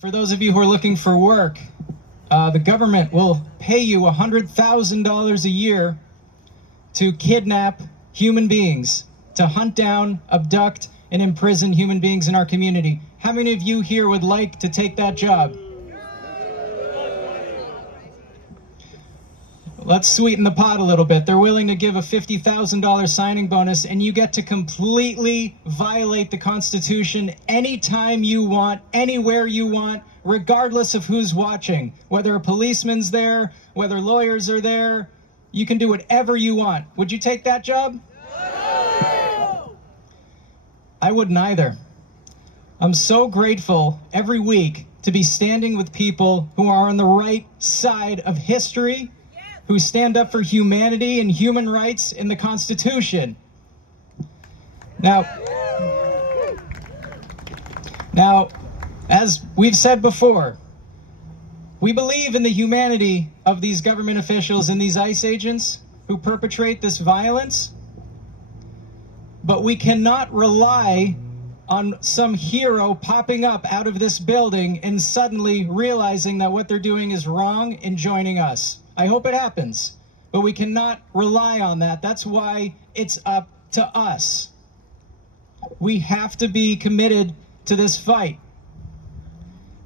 For those of you who are looking for work, the government will pay you $100,000 a year to kidnap human beings, to hunt down, abduct, and imprison human beings in our community. How many of you here would like to take that job? Let's sweeten the pot a little bit. They're willing to give a $50,000 signing bonus, and you get to completely violate the Constitution anytime you want, anywhere you want, regardless of who's watching. Whether a policeman's there, whether lawyers are there, you can do whatever you want. Would you take that job? No! I wouldn't either. I'm so grateful every week to be standing with people who are on the right side of history, who stand up for humanity and human rights in the Constitution. Now, as we've said before, we believe in the humanity of these government officials and these ICE agents who perpetrate this violence, but we cannot rely on some hero popping up out of this building and suddenly realizing that what they're doing is wrong and joining us. I hope it happens, but we cannot rely on that. That's why it's up to us. We have to be committed to this fight.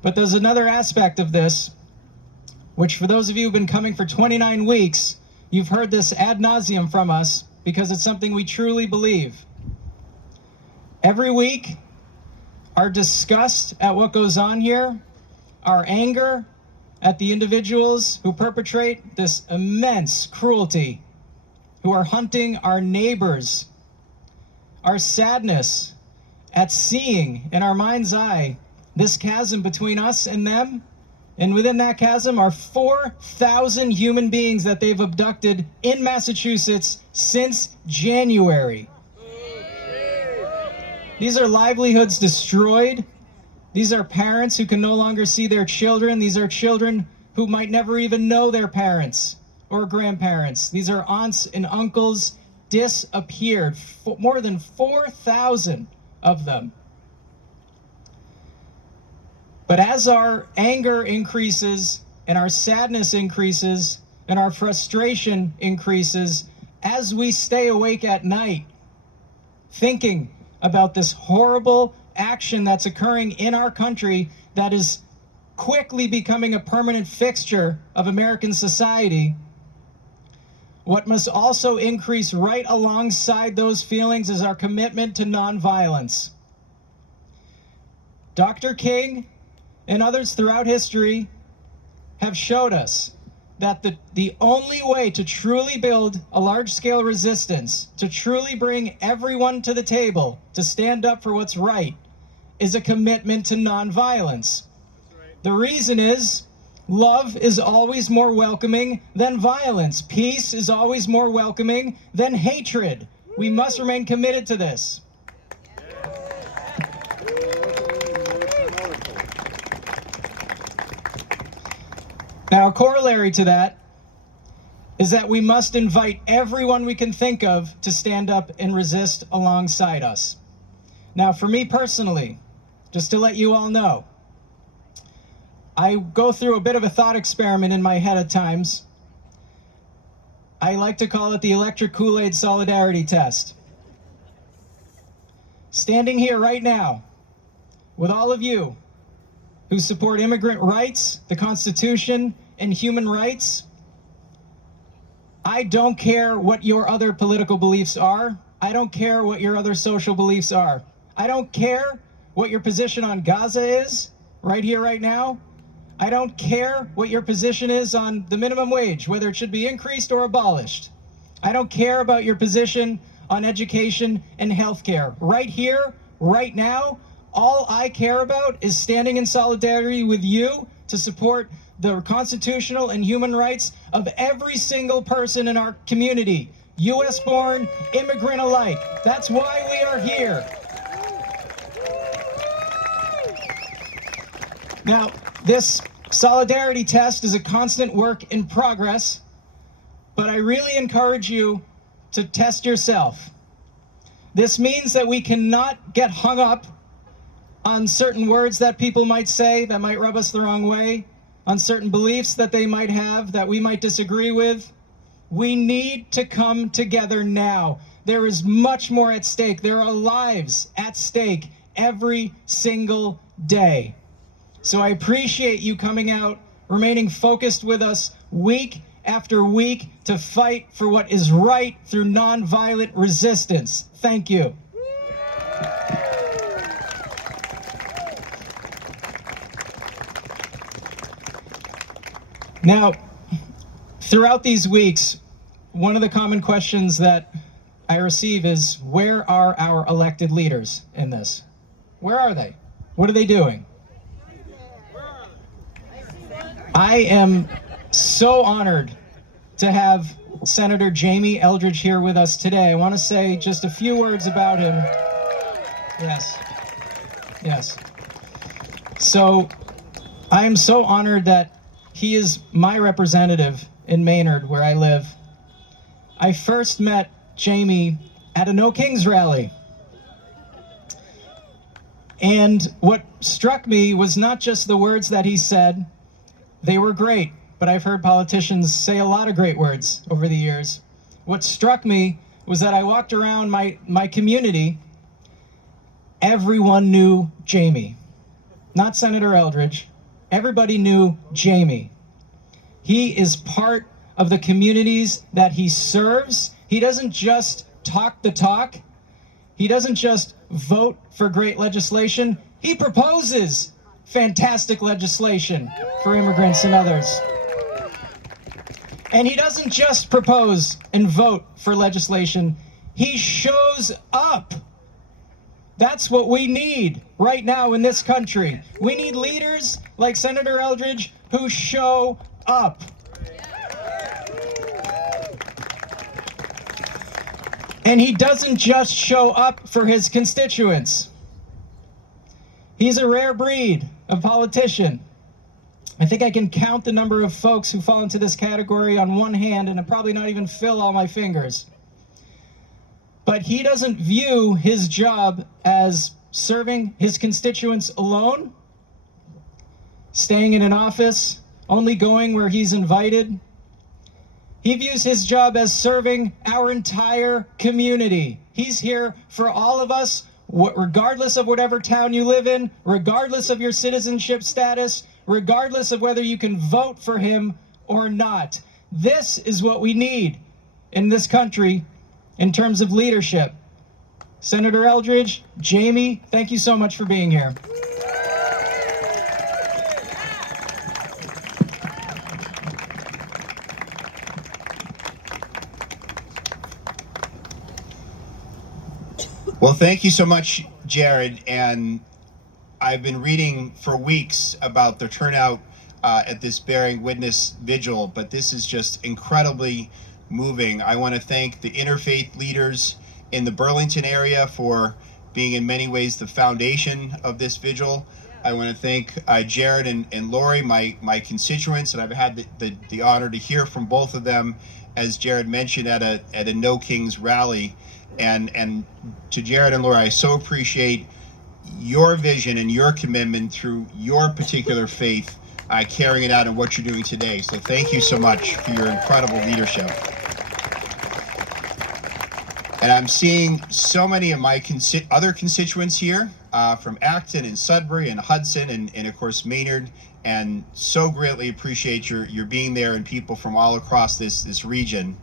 But there's another aspect of this, which for those of you who've been coming for 29 weeks, you've heard this ad nauseum from us because it's something we truly believe. Every week, our disgust at what goes on here, our anger at the individuals who perpetrate this immense cruelty, who are hunting our neighbors, our sadness at seeing in our mind's eye this chasm between us and them, and within that chasm are 4,000 human beings that they've abducted in Massachusetts since January. These are livelihoods destroyed. These are parents who can no longer see their children. These are children who might never even know their parents or grandparents. These are aunts and uncles disappeared, more than 4,000 of them. But as our anger increases and our sadness increases and our frustration increases, as we stay awake at night thinking about this horrible action that's occurring in our country that is quickly becoming a permanent fixture of American society, what must also increase right alongside those feelings is our commitment to nonviolence. Dr. King and others throughout history have showed us that the only way to truly build a large-scale resistance, to truly bring everyone to the table, to stand up for what's right, is a commitment to nonviolence. The reason is love is always more welcoming than violence. Peace is always more welcoming than hatred. We must remain committed to this. Now, a corollary to that is that we must invite everyone we can think of to stand up and resist alongside us. Now, for me personally, just to let you all know, I go through a bit of a thought experiment in my head at times. I like to call it the electric Kool-Aid solidarity test. Standing here right now with all of you who support immigrant rights, the Constitution, and human rights, I don't care what your other political beliefs are. I don't care what your other social beliefs are. I don't care what your position on Gaza is, right here, right now. I don't care what your position is on the minimum wage, whether it should be increased or abolished. I don't care about your position on education and healthcare. Right here, right now, all I care about is standing in solidarity with you to support the constitutional and human rights of every single person in our community, U.S.-born, immigrant alike. That's why we are here. Now, this solidarity test is a constant work in progress, but I really encourage you to test yourself. This means that we cannot get hung up on certain words that people might say that might rub us the wrong way, on certain beliefs that they might have that we might disagree with. We need to come together now. There is much more at stake. There are lives at stake every single day. So I appreciate you coming out, remaining focused with us week after week to fight for what is right through nonviolent resistance. Thank you. Now, throughout these weeks, one of the common questions that I receive is, where are our elected leaders in this? Where are they? What are they doing? I am so honored to have Senator Jamie Eldridge here with us today. I want to say just a few words about him. Yes. So I am so honored that he is my representative in Maynard, where I live. I first met Jamie at a No Kings rally. And what struck me was not just the words that he said. They were great, but I've heard politicians say a lot of great words over the years. What struck me was that I walked around my community. Everyone knew Jamie, not Senator Eldridge. Everybody knew Jamie. He is part of the communities that he serves. He doesn't just talk the talk. He doesn't just vote for great legislation. He proposes fantastic legislation for immigrants and others. And he doesn't just propose and vote for legislation. He shows up. That's what we need right now in this country. We need leaders like Senator Eldridge who show up. And he doesn't just show up for his constituents. He's a rare breed of politician. I think I can count the number of folks who fall into this category on one hand, and I'll probably not even fill all my fingers. But he doesn't view his job as serving his constituents alone, staying in an office, only going where he's invited. He views his job as serving our entire community. He's here for all of us, regardless of whatever town you live in, regardless of your citizenship status, regardless of whether you can vote for him or not. This is what we need in this country in terms of leadership. Senator Eldridge, Jamie, thank you so much for being here. Well, thank you so much, Jared. And I've been reading for weeks about the turnout at this Bearing Witness Vigil, but this is just incredibly moving. I want to thank the interfaith leaders in the Burlington area for being in many ways the foundation of this vigil. I want to thank Jared and Lori, my constituents, and I've had the honor to hear from both of them, as Jared mentioned, at a No Kings rally. And to Jared and Lori, I so appreciate your vision and your commitment through your particular faith, carrying it out in what you're doing today. So thank you so much for your incredible leadership. And I'm seeing so many of my other constituents here from Acton and Sudbury and Hudson and of course Maynard, and so greatly appreciate your being there, and people from all across this region.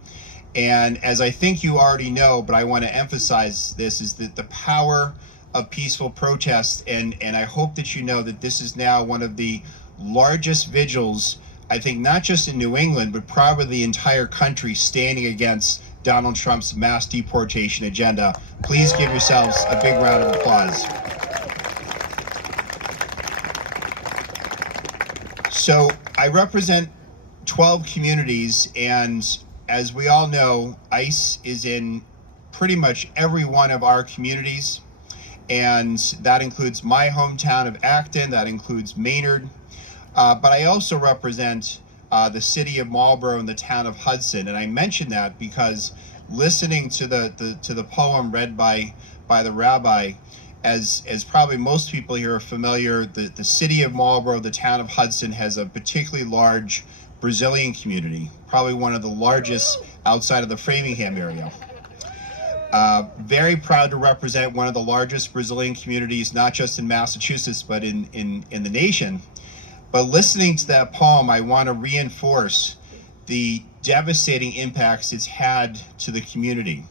And as I think you already know, but I want to emphasize this, is that the power of peaceful protest, and I hope that you know that this is now one of the largest vigils, I think, not just in New England, but probably the entire country, standing against Donald Trump's mass deportation agenda. Please give yourselves a big round of applause. So I represent 12 communities, and as we all know, ICE is in pretty much every one of our communities, and that includes my hometown of Acton, that includes Maynard, but I also represent the city of Marlborough and the town of Hudson. And I mention that because listening to the poem read by the rabbi, as probably most people here are familiar, the city of Marlborough, the town of Hudson, has a particularly large Brazilian community, probably one of the largest outside of the Framingham area. Very proud to represent one of the largest Brazilian communities, not just in Massachusetts, but in the nation. But listening to that poem, I want to reinforce the devastating impacts it's had to the community.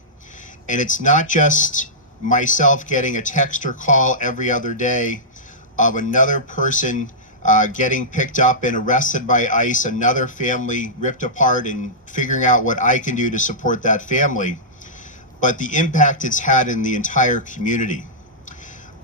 And it's not just myself getting a text or call every other day of another person getting picked up and arrested by ICE, another family ripped apart, and figuring out what I can do to support that family, but the impact it's had in the entire community.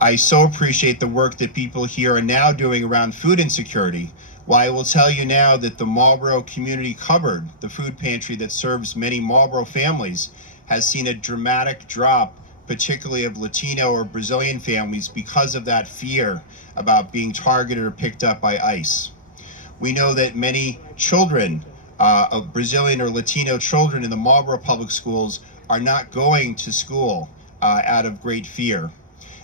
I so appreciate the work that people here are now doing around food insecurity. Well, I will tell you now that the Marlborough Community Cupboard, the food pantry that serves many Marlborough families, has seen a dramatic drop, particularly of Latino or Brazilian families, because of that fear about being targeted or picked up by ICE. We know that many children, of Brazilian or Latino children in the Marlborough public schools, are not going to school out of great fear.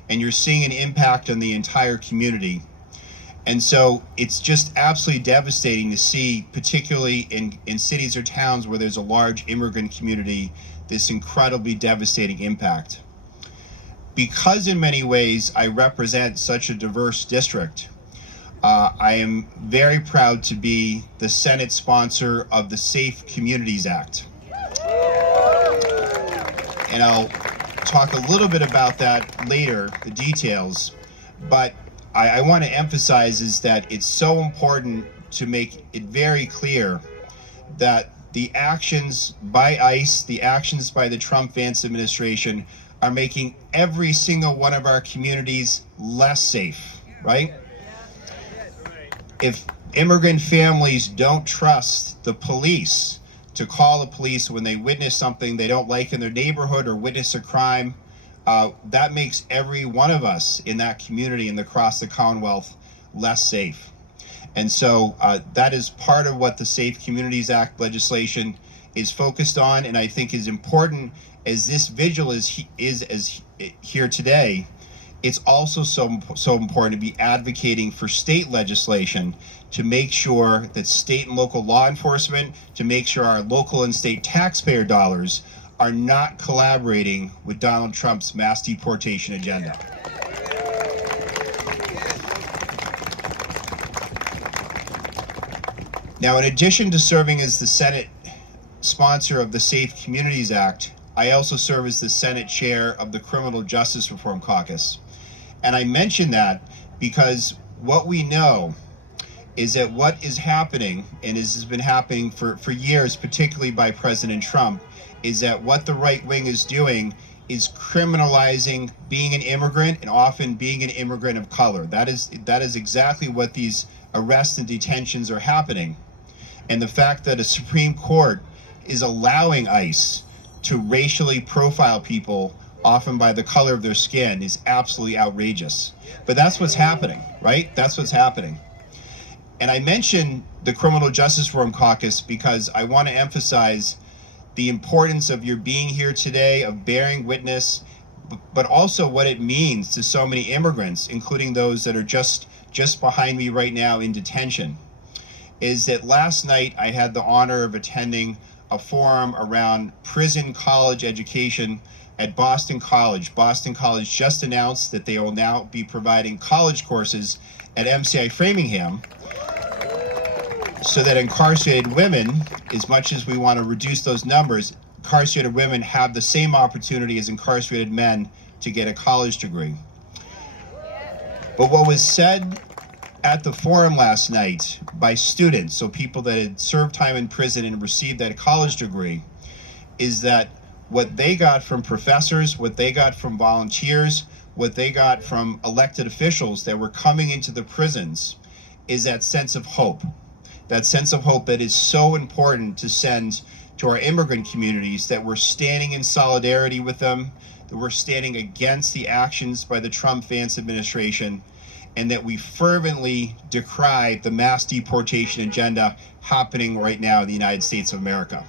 And you're seeing an impact on the entire community. And so it's just absolutely devastating to see, particularly in cities or towns where there's a large immigrant community, this incredibly devastating impact. Because in many ways I represent such a diverse district, I am very proud to be the Senate sponsor of the Safe Communities Act. And I'll talk a little bit about that later, the details, but I want to emphasize is that it's so important to make it very clear that the actions by ICE, the actions by the Trump-Vance administration are making every single one of our communities less safe, right? If immigrant families don't trust the police to call the police when they witness something they don't like in their neighborhood or witness a crime, that makes every one of us in that community and across the Commonwealth less safe. And so that is part of what the Safe Communities Act legislation is focused on, and I think is important as this vigil is here today. It's also so important to be advocating for state legislation to make sure that state and local law enforcement, to make sure our local and state taxpayer dollars are not collaborating with Donald Trump's mass deportation agenda. Now, in addition to serving as the Senate sponsor of the Safe Communities Act, I also serve as the Senate chair of the Criminal Justice Reform Caucus. And I mention that because what we know is that what is happening, and has been happening for years, particularly by President Trump, is that what the right wing is doing is criminalizing being an immigrant, and often being an immigrant of color. That is exactly what these arrests and detentions are happening. And the fact that a Supreme Court is allowing ICE to racially profile people, often by the color of their skin, is absolutely outrageous. But that's what's happening, right? That's what's happening. And I mention the Criminal Justice Reform Caucus because I want to emphasize the importance of your being here today, of bearing witness, but also what it means to so many immigrants, including those that are just behind me right now in detention. Is that last night I had the honor of attending a forum around prison college education at Boston College. Boston College just announced that they will now be providing college courses at MCI Framingham, so that incarcerated women, as much as we want to reduce those numbers, incarcerated women have the same opportunity as incarcerated men to get a college degree. But what was said at the forum last night by students, so people that had served time in prison and received that college degree, is that what they got from professors, what they got from volunteers, what they got from elected officials that were coming into the prisons is that sense of hope. That sense of hope that is so important to send to our immigrant communities, that we're standing in solidarity with them, that we're standing against the actions by the Trump-Vance administration, and that we fervently decry the mass deportation agenda happening right now in the United States of America.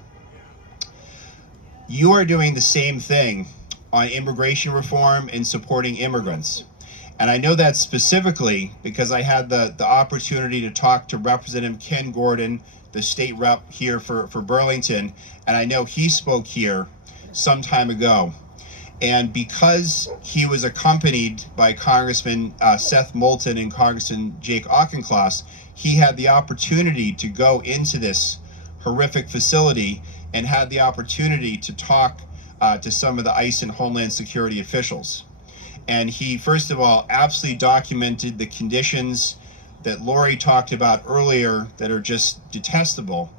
You are doing the same thing on immigration reform and supporting immigrants. And I know that specifically because I had the opportunity to talk to Representative Ken Gordon, the state rep here for Burlington, and I know he spoke here some time ago. And because he was accompanied by Congressman Seth Moulton and Congressman Jake Auchincloss, he had the opportunity to go into this horrific facility and had the opportunity to talk to some of the ICE and Homeland Security officials. And he, first of all, absolutely documented the conditions that Lori talked about earlier that are just detestable.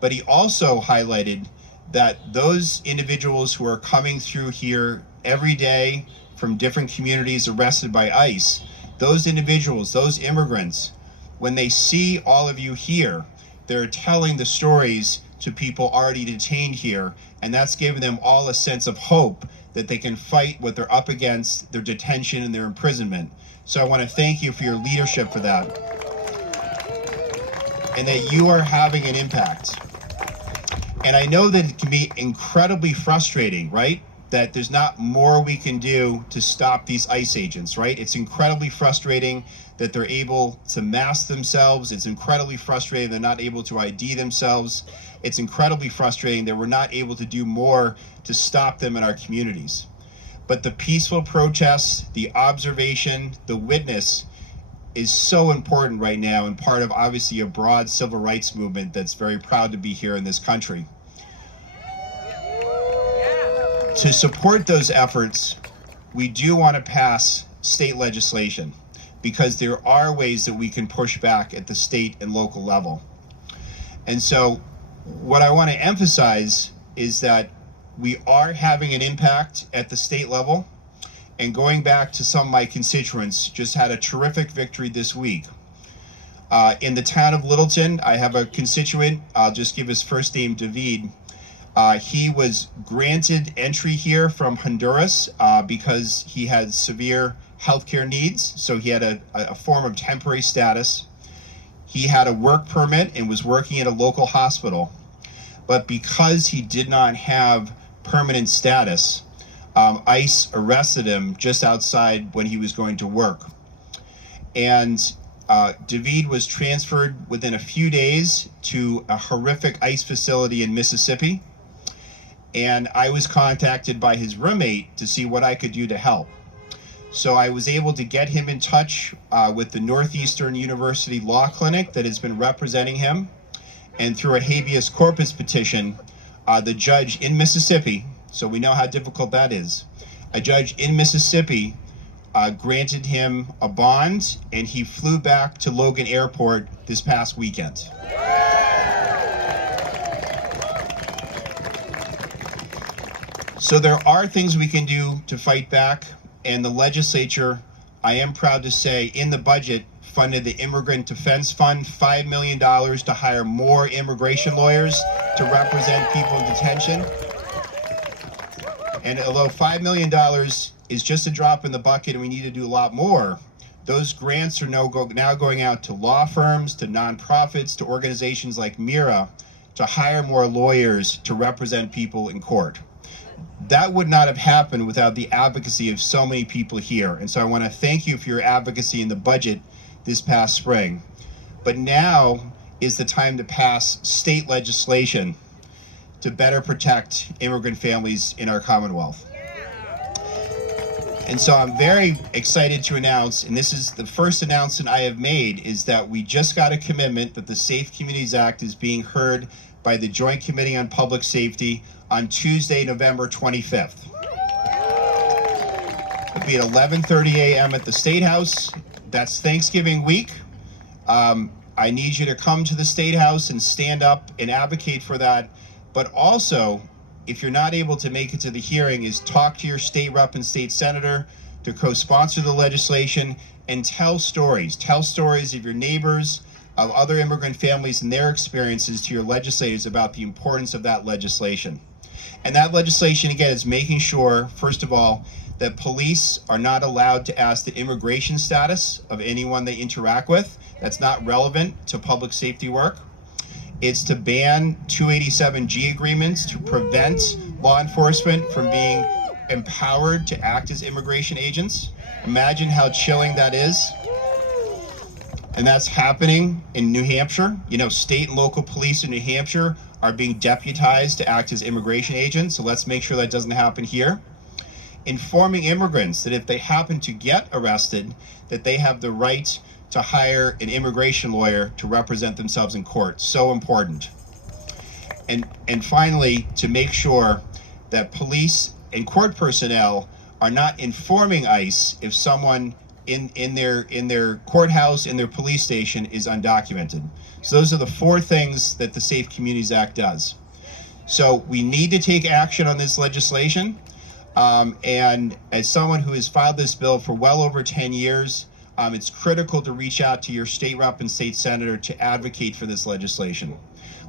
But he also highlighted that those individuals who are coming through here every day from different communities arrested by ICE, those individuals, those immigrants, when they see all of you here, they're telling the stories to people already detained here, and that's giving them all a sense of hope that they can fight what they're up against, their detention and their imprisonment. So I want to thank you for your leadership for that, and that you are having an impact. And I know that it can be incredibly frustrating, right? That there's not more we can do to stop these ICE agents, right? It's incredibly frustrating that they're able to mask themselves. It's incredibly frustrating they're not able to ID themselves. It's incredibly frustrating that we're not able to do more to stop them in our communities. But the peaceful protests, the observation, the witness is so important right now and part of obviously a broad civil rights movement that's very proud to be here in this country. To support those efforts, we do want to pass state legislation because there are ways that we can push back at the state and local level. And so what I want to emphasize is that we are having an impact at the state level. And going back to some of my constituents, just had a terrific victory this week. In the town of Littleton, I have a constituent, I'll just give his first name, David. He was granted entry here from Honduras because he had severe healthcare needs. So he had a form of temporary status. He had a work permit and was working at a local hospital. But because he did not have permanent status, ICE arrested him just outside when he was going to work. And David was transferred within a few days to a horrific ICE facility in Mississippi. And I was contacted by his roommate to see what I could do to help. So I was able to get him in touch with the Northeastern University Law Clinic that has been representing him. And through a habeas corpus petition, the judge in Mississippi, so we know how difficult that is, a judge in Mississippi granted him a bond, and he flew back to Logan Airport this past weekend. So there are things we can do to fight back, and the legislature, I am proud to say, in the budget, funded the Immigrant Defense Fund, $5 million to hire more immigration lawyers to represent people in detention. And although $5 million is just a drop in the bucket and we need to do a lot more, those grants are now going out to law firms, to nonprofits, to organizations like MIRA to hire more lawyers to represent people in court. That would not have happened without the advocacy of so many people here. And so I want to thank you for your advocacy in the budget this past spring. But now is the time to pass state legislation to better protect immigrant families in our Commonwealth. And so I'm very excited to announce, and this is the first announcement I have made, is that we just got a commitment that the Safe Communities Act is being heard by the Joint Committee on Public Safety on Tuesday, November 25th. It'll be at 11:30 a.m. at the State House. That's Thanksgiving week. I need you to come to the State House and stand up and advocate for that. But also, if you're not able to make it to the hearing, is talk to your state rep and state senator to co-sponsor the legislation and tell stories. Tell stories of your neighbors, of other immigrant families and their experiences to your legislators about the importance of that legislation. And that legislation, again, is making sure, first of all, that police are not allowed to ask the immigration status of anyone they interact with. That's not relevant to public safety work. It's to ban 287G agreements to prevent law enforcement from being empowered to act as immigration agents. Imagine how chilling that is. And that's happening in New Hampshire. You know, state and local police in New Hampshire are being deputized to act as immigration agents, so let's make sure that doesn't happen here. Informing immigrants that if they happen to get arrested, that they have the right to hire an immigration lawyer to represent themselves in court. So important. And finally, to make sure that police and court personnel are not informing ICE if someone in their courthouse, in their police station, is undocumented. So those are the 4 things that the Safe Communities Act does. So we need to take action on this legislation. And as someone who has filed this bill for well over 10 years, it's critical to reach out to your state rep and state senator to advocate for this legislation.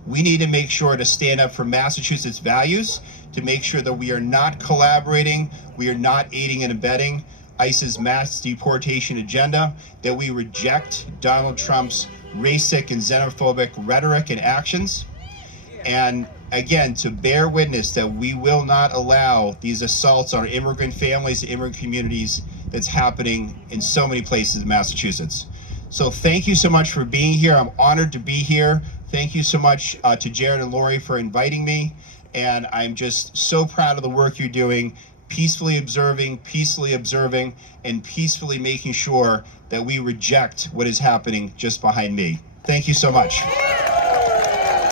We need to make sure to stand up for Massachusetts values, to make sure that we are not collaborating, we are not aiding and abetting ICE's mass deportation agenda, that we reject Donald Trump's racist and xenophobic rhetoric and actions, and again, to bear witness that we will not allow these assaults on immigrant families, immigrant communities that's happening in so many places in Massachusetts. So thank you so much for being here. I'm honored to be here. Thank you so much to Jared and Lori for inviting me. And I'm just so proud of the work you're doing, peacefully observing, and peacefully making sure that we reject what is happening just behind me. Thank you so much.